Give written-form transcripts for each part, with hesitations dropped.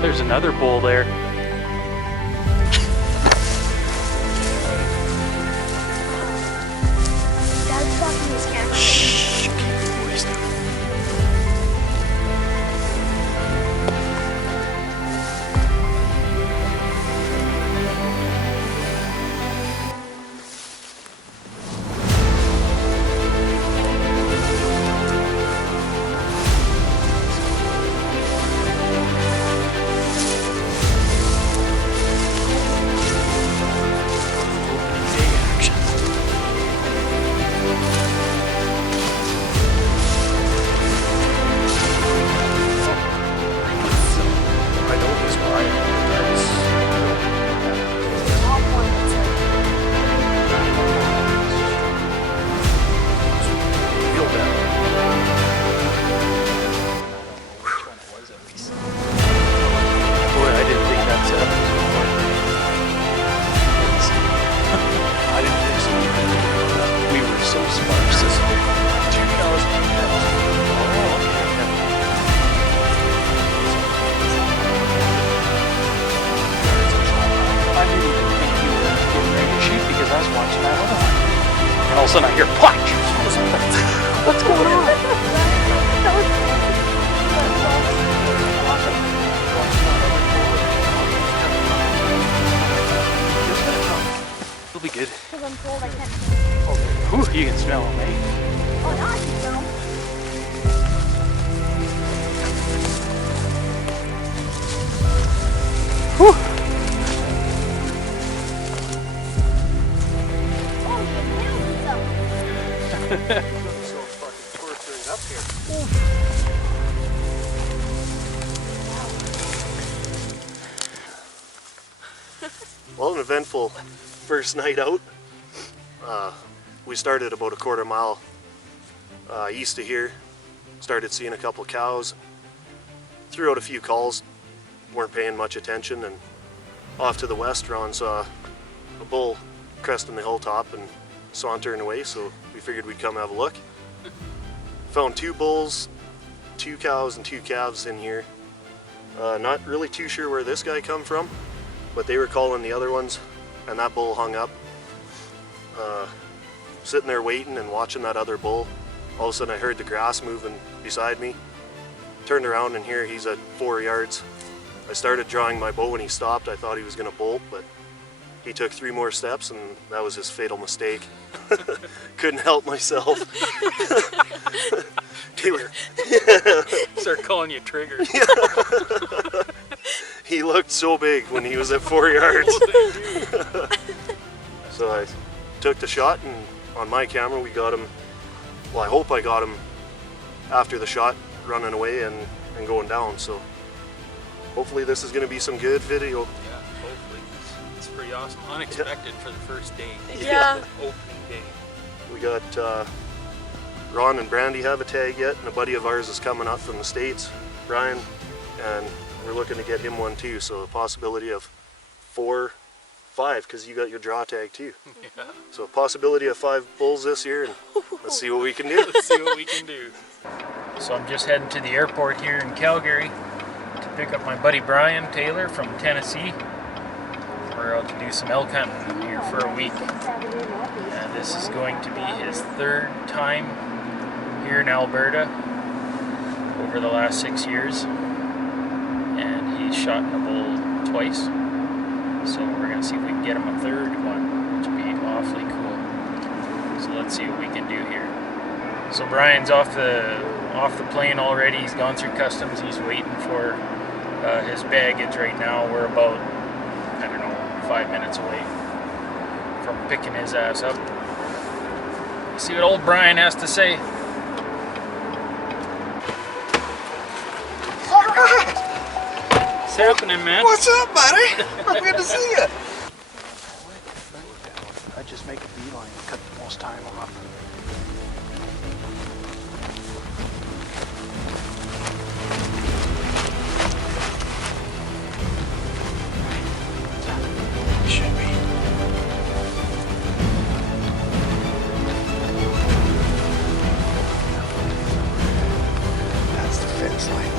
There's another bull there. Dad's blocking his camera. Shh. Voice down. All of a sudden I hear punch. What's going on? It'll be good. Because I'm cold, I can't smell. Ooh, you can smell them, eh? Oh, now I can smell them. Whew. So fucking torturing up here. Well, an eventful first night out. We started about a quarter mile east of here. Started seeing a couple cows. Threw out a few calls. Weren't paying much attention, and off to the west, Ron saw a bull cresting the hilltop and sauntering away, so we figured we'd come have a look. Found 2 bulls, 2 cows, and 2 calves in here. Not really too sure where this guy come from, but they were calling the other ones, and that bull hung up. Sitting there waiting and watching that other bull, all of a sudden I heard the grass moving beside me. Turned around and here he's at 4 yards. I started drawing my bow when he stopped. I thought he was going to bolt, but he took 3 more steps and that was his fatal mistake. Couldn't help myself. Trigger. Start calling you Trigger. He looked so big when he was at 4 yards. So I took the shot, and on my camera we got him, well, I hope I got him after the shot running away and going down. So hopefully this is going to be some good video. Yeah, hopefully. It's pretty awesome. Unexpected for the first day. Yeah. Opening day. We got Ron and Brandy have a tag yet, and a buddy of ours is coming up from the States, Brian, and we're looking to get him one too. So a possibility of 4, 5, because you got your draw tag too. Yeah. So a possibility of 5 bulls this year, and let's see what we can do. Let's see what we can do. So I'm just heading to the airport here in Calgary to pick up my buddy Brian Taylor from Tennessee. We're out to do some elk hunting here for a week. And this is going to be his 3rd time here in Alberta over the last 6 years. And he's shot a bull twice. So we're going to see if we can get him a 3rd one, which would be awfully cool. So let's see what we can do here. So Brian's off the plane already. He's gone through customs. He's waiting for his baggage right now. We're about, I don't know, 5 minutes away from picking his ass up. Let's see what old Brian has to say. Alright! What's happening, man? What's up, buddy? Good to see you. I just make a beeline and cut the most time off. Should be. That's the fence line.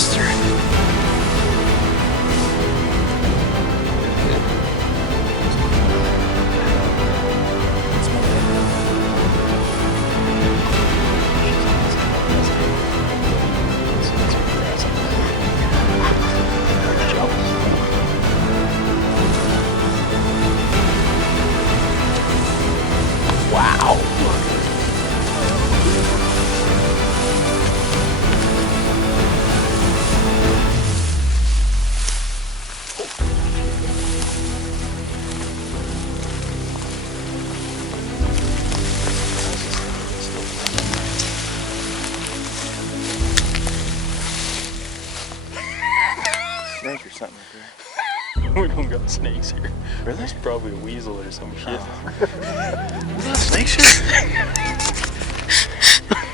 bust through it. Wow. Snake or something up there. We don't got snakes here. Really? There's probably a weasel or some shit. You don't have snakes here?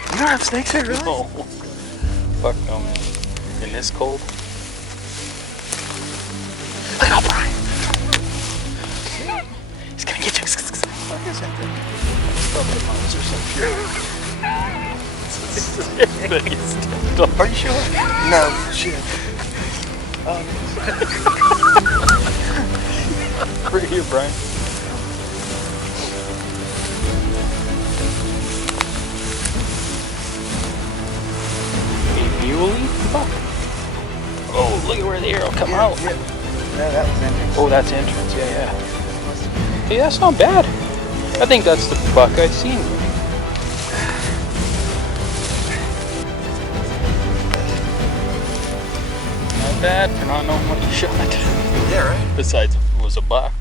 You don't have snakes here, really? No. Fuck no, man. In this cold? Look out, Brian. He's gonna get you. What is that thing? Probably a mouse or some shit. Are you sure? No, shit. Right here, Brian. A muley? Fuck. Oh, look at where the arrow come out. Yeah. No, that was entrance. Oh, that's entrance. Yeah, yeah. Hey, that's not bad. I think that's the buck I seen. Not bad for not knowing what you shot. Yeah, right? Besides, it was a buck.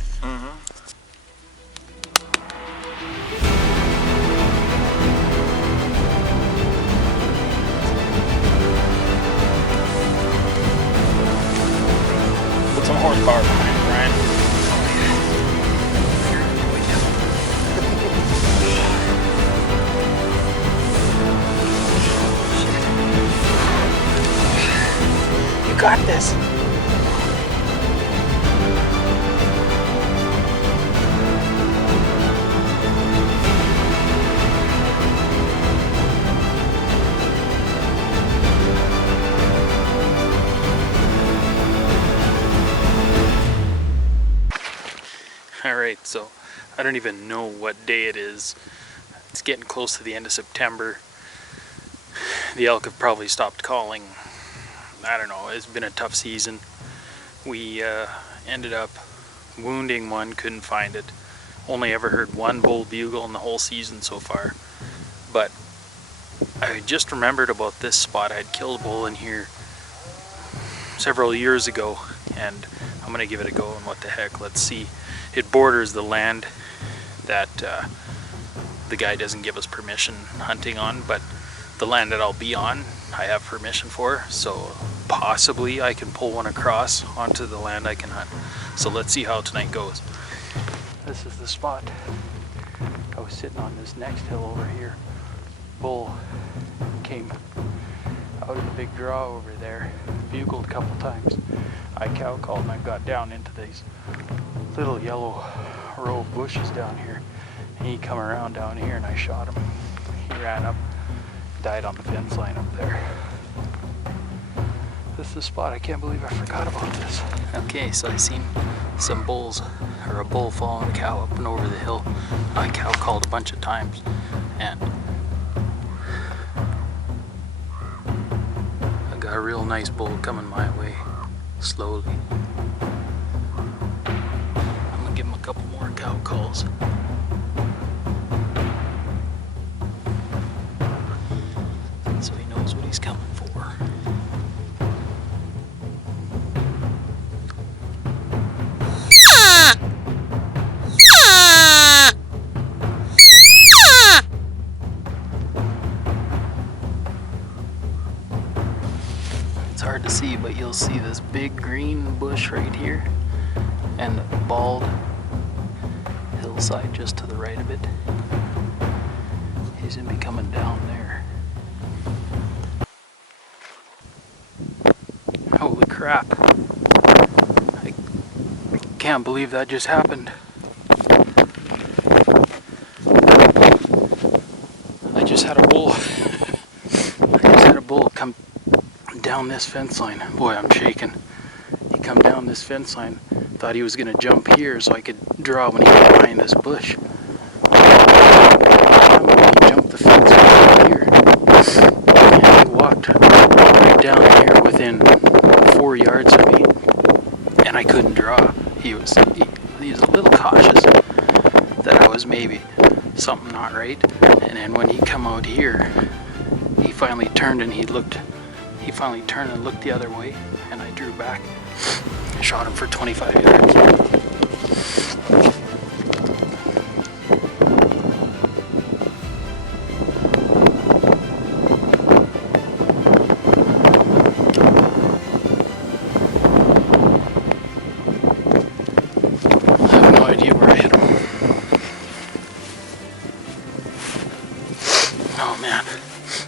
Put some horsepower behind it, Brian. You got this. Alright, so I don't even know what day it is. It's getting close to the end of September. The elk have probably stopped calling. I don't know, it's been a tough season. We ended up wounding one, couldn't find it. Only ever heard one bull bugle in the whole season so far. But I just remembered about this spot. I'd killed a bull in here several years ago, and I'm gonna give it a go, and what the heck, let's see. It borders the land that the guy doesn't give us permission hunting on, but the land that I'll be on, I have permission for, so possibly I can pull one across onto the land I can hunt. So let's see how tonight goes. This is the spot. I was sitting on this next hill over here. Bull came out of the big draw over there, bugled a couple times. I cow called and I got down into these little yellow row of bushes down here. And he come around down here and I shot him. He ran up, died on the fence line up there. This is the spot. I can't believe I forgot about this. Okay, so I seen some bulls, or a bull following a cow up and over the hill. I cow called a bunch of times, and I got a real nice bull coming my way, slowly. I'm gonna give him a couple more cow calls. So he knows what he's coming for. It's hard to see, but you'll see this big green bush right here and a bald hillside just to the right of it. He's gonna be coming down there. Holy crap. I can't believe that just happened. I just had a bull. Come down this fence line. Boy, I'm shaking. He come down this fence line, thought he was gonna jump here so I could draw when he was behind this bush. He jumped the fence right here. And he walked right down here within 4 yards of me. And I couldn't draw. He was a little cautious that I was maybe something not right. And then when he come out here, he finally turned and looked the other way, and I drew back. I shot him for 25 yards.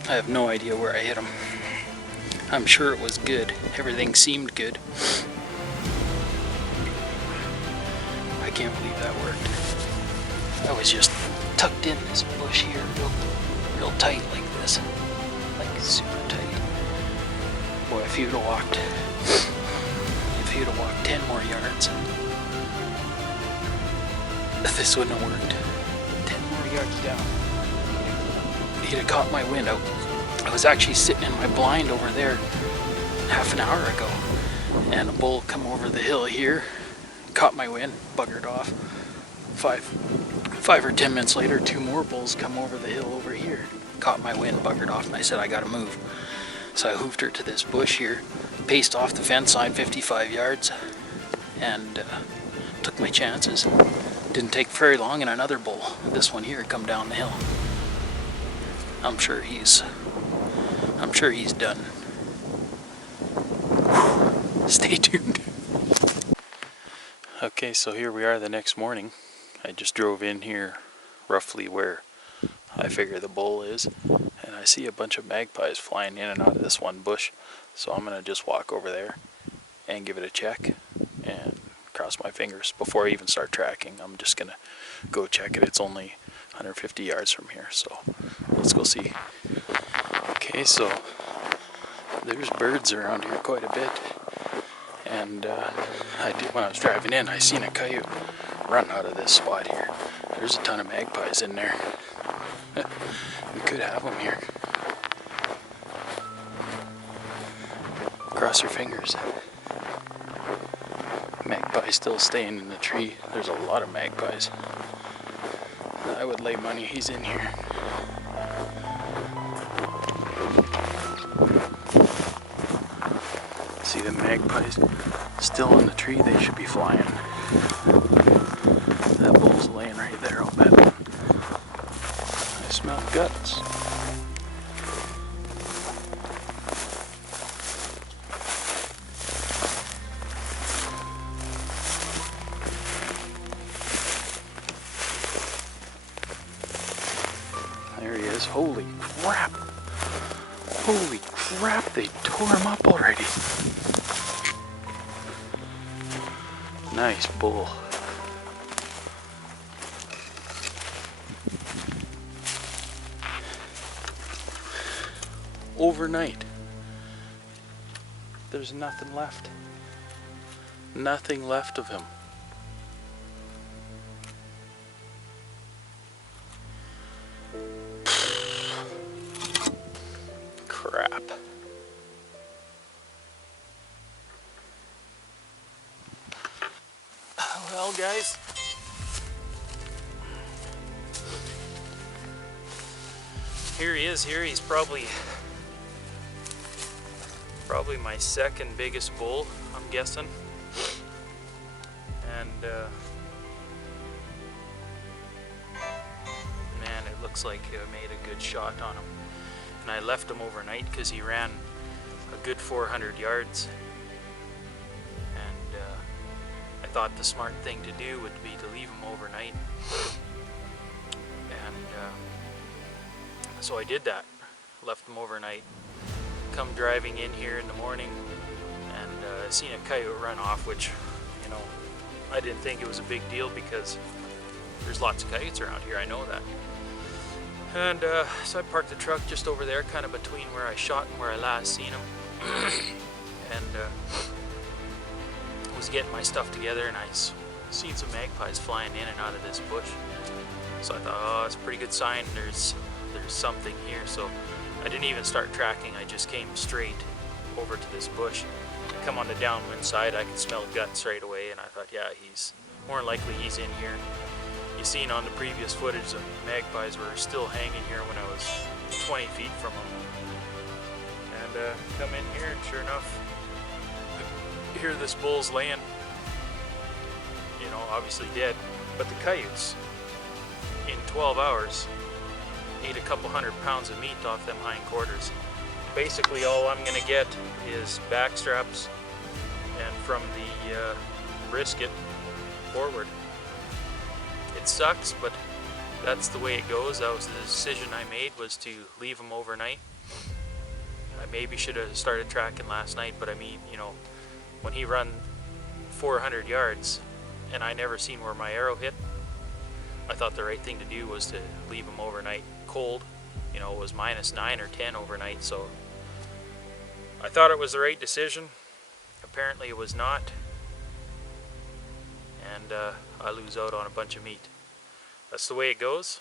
I have no idea where I hit him. I'm sure it was good. Everything seemed good. I can't believe that worked. I was just tucked in this bush here, real tight like this. Like super tight. Boy, if you'd have walked 10 more yards, this wouldn't have worked. 10 more yards down. He'd have caught my wind out. I was actually sitting in my blind over there half an hour ago, and a bull come over the hill here, caught my wind, buggered off. Five or 10 minutes later, 2 more bulls come over the hill over here, caught my wind, buggered off, and I said, I gotta move. So I hoofed her to this bush here, paced off the fence line 55 yards, and took my chances. Didn't take very long, and another bull, this one here, come down the hill. I'm sure he's done. Stay tuned. Okay, so here we are the next morning. I just drove in here roughly where I figure the bull is, and I see a bunch of magpies flying in and out of this one bush. So I'm gonna just walk over there and give it a check and cross my fingers before I even start tracking. I'm just gonna go check it. It's only 150 yards from here, so let's go see. Okay, so there's birds around here quite a bit, and when I was driving in, I seen a coyote run out of this spot here. There's a ton of magpies in there. We could have them here. Cross your fingers. Magpie still staying in the tree. There's a lot of magpies. I would lay money he's in here. See the magpies still in the tree? They should be flying. That bull's laying right there, I'll bet. I smell guts. There he is. Holy crap. Holy crap, they tore him up already. Nice bull. Overnight, there's nothing left. Nothing left of him. Crap. Well, guys, here he is. Here he's probably my second biggest bull, I'm guessing. And man, it looks like I made a good shot on him. And I left him overnight because he ran a good 400 yards. And I thought the smart thing to do would be to leave him overnight. And so I did that. Left him overnight. Come driving in here in the morning and seen a coyote run off, which, you know, I didn't think it was a big deal because there's lots of coyotes around here, I know that. And so I parked the truck just over there, kind of between where I shot and where I last seen him. And was getting my stuff together, and I seen some magpies flying in and out of this bush. So I thought, oh, it's a pretty good sign there's something here. So I didn't even start tracking, I just came straight over to this bush. I come on the downwind side, I could smell guts right away, and I thought, yeah, he's more than likely he's in here. You seen on the previous footage, the magpies were still hanging here when I was 20 feet from them. And come in here, and sure enough, here this bull's laying, you know, obviously dead. But the coyotes, in 12 hours, ate a couple 100 pounds of meat off them hindquarters. Basically, all I'm gonna get is back straps, and from the brisket forward. It sucks, but that's the way it goes. That was the decision I made, was to leave them overnight. I maybe should have started tracking last night, but I mean, you know, when he run 400 yards and I never seen where my arrow hit, I thought the right thing to do was to leave him overnight cold. You know, it was -9 or 10 overnight, so I thought it was the right decision. Apparently it was not, and I lose out on a bunch of meat. That's the way it goes.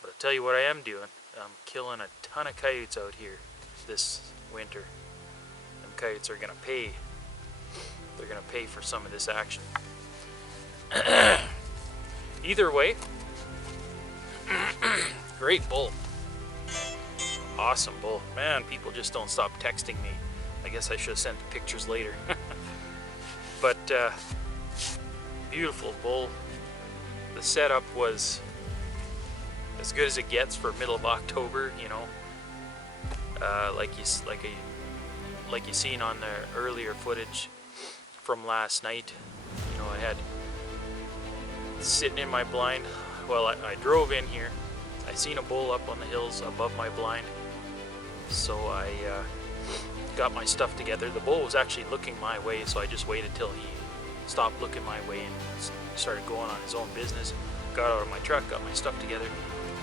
But I'll tell you what I am doing. I'm killing a ton of coyotes out here this winter. Them coyotes are gonna pay. They're gonna pay for some of this action. Either way, great bull. Awesome bull. Man, people just don't stop texting me. I guess I should have sent the pictures later. But beautiful bull. The setup was as good as it gets for middle of October, you know. Like you seen on the earlier footage from last night. You know, I had sitting in my blind. Well, I drove in here. I seen a bull up on the hills above my blind, so I got my stuff together. The bull was actually looking my way, so I just waited till he stopped looking my way and started going on his own business. Got out of my truck, got my stuff together,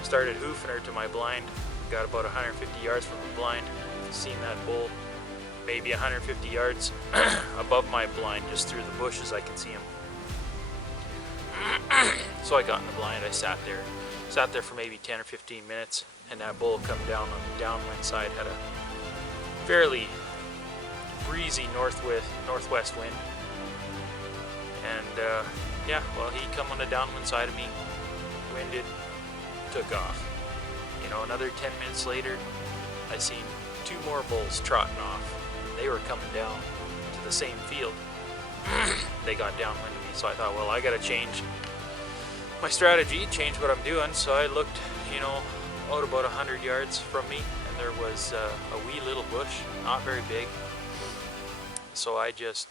started hoofing her to my blind. Got about 150 yards from the blind. Seen that bull maybe 150 yards above my blind, just through the bushes I could see him. So I got in the blind, I sat there for maybe 10 or 15 minutes, and that bull come down on the downwind side, had a fairly breezy northwest wind. And yeah, well, he come on the downwind side of me, winded, took off. You know, another 10 minutes later, I seen 2 more bulls trotting off. They were coming down to the same field. They got downwind of me, so I thought, well, I gotta change my strategy, change what I'm doing. So I looked, you know, out about 100 yards from me, and there was a wee little bush, not very big. So I just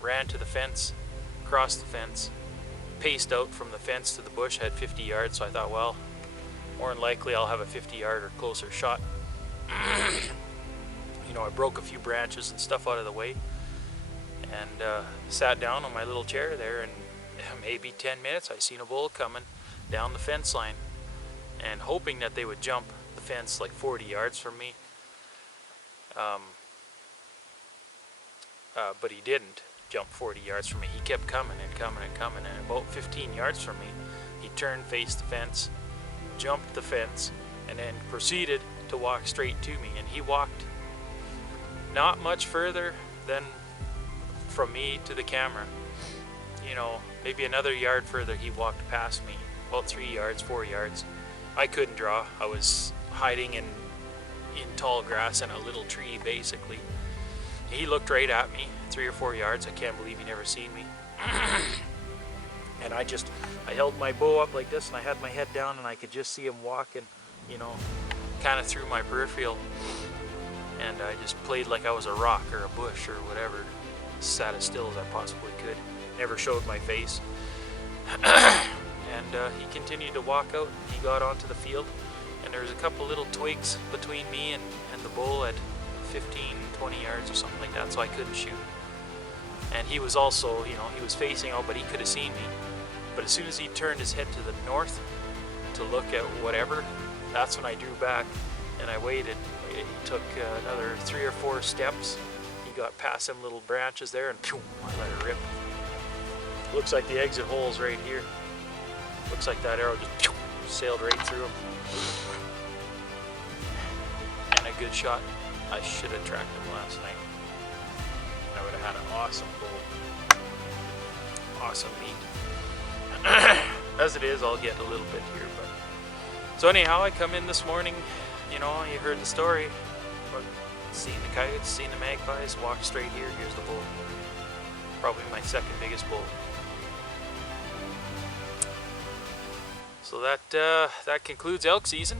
ran to the fence, crossed the fence, paced out from the fence to the bush, had 50 yards. So I thought, well, more than likely I'll have a 50-yard or closer shot. You know, I broke a few branches and stuff out of the way, and sat down on my little chair there, and maybe 10 minutes I seen a bull coming down the fence line, and hoping that they would jump the fence like 40 yards from me. But he didn't jump 40 yards from me. He kept coming and coming and coming, and about 15 yards from me, he turned, faced the fence, jumped the fence, and then proceeded to walk straight to me. And he walked not much further than from me to the camera. You know, maybe another yard further, he walked past me, about 3 yards, 4 yards. I couldn't draw. I was hiding in tall grass and a little tree, basically. He looked right at me, 3 or 4 yards. I can't believe he never seen me. And I held my bow up like this, and I had my head down, and I could just see him walking, you know, kind of through my peripheral. And I just played like I was a rock or a bush or whatever, sat as still as I possibly could. Never showed my face. And he continued to walk out. He got onto the field, and there was a couple little twigs between me and the bull at 15, 20 yards or something like that, so I couldn't shoot. And he was also, you know, he was facing out, but he could have seen me. But as soon as he turned his head to the north, to look at whatever, that's when I drew back and I waited. He took another 3 or 4 steps. He got past them little branches there and pew, I let it rip. Looks like the exit hole's right here. Looks like that arrow just pew, sailed right through him. And a good shot. I should have tracked him last night. I would have had an awesome bull. Awesome meat. As it is, I'll get a little bit here, but so anyhow, I come in this morning, you know, you heard the story, but seen the coyotes, seen the magpies, walked straight here. Here's the bull. Probably my second biggest bull. So that concludes elk season.